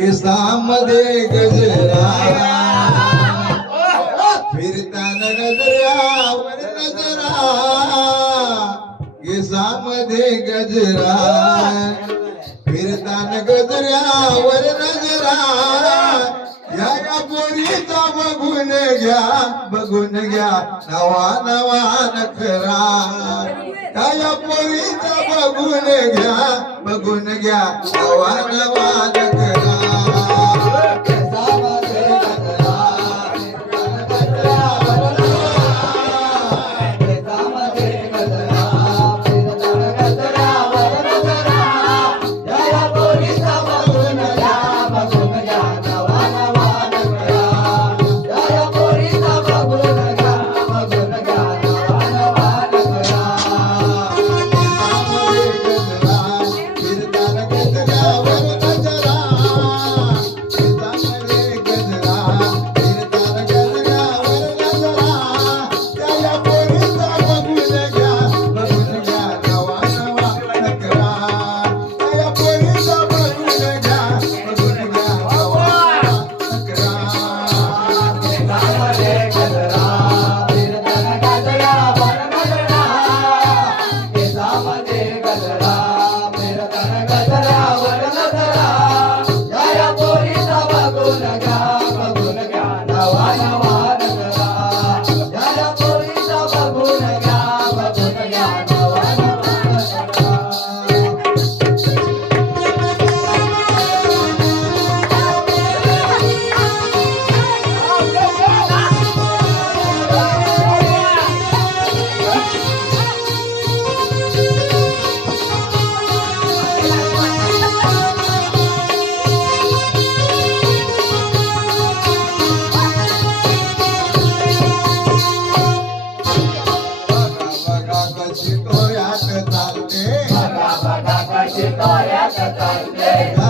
केसामध्ये गजरा. फिरताना गजरा गजरा केसामध्ये गजरा. फिरताना गजऱ्या वर नजरा. या या पोरीचा बघून घ्या बघून घ्या. नवा नवा नखरा. या या पोरीचा बघून घ्या बघून घ्या. नवा नवा नखरा. बघा कशी कोऱ्यात चालते बघा बघा कशी कोऱ्यात चालते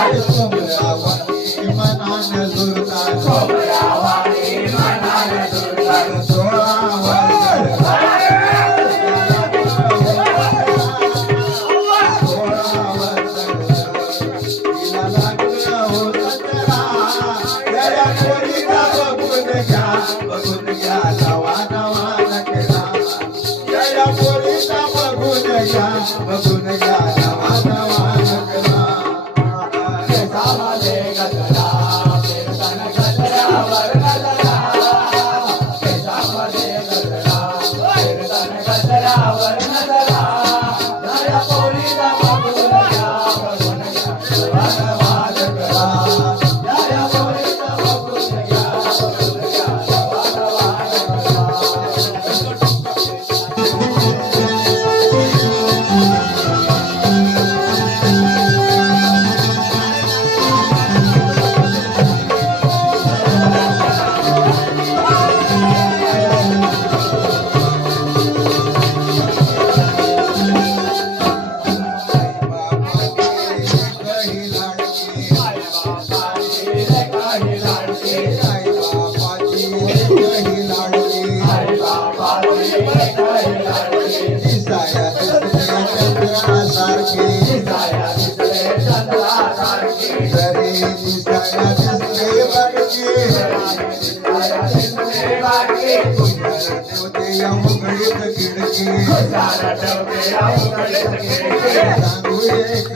Sombra, Sombra, Sombra, Sombra, Sombra, Sombra, Sombra, देवतेया मुगळीत खिडकी सारा देवतेया मुगळीत खिडकी सांगू एक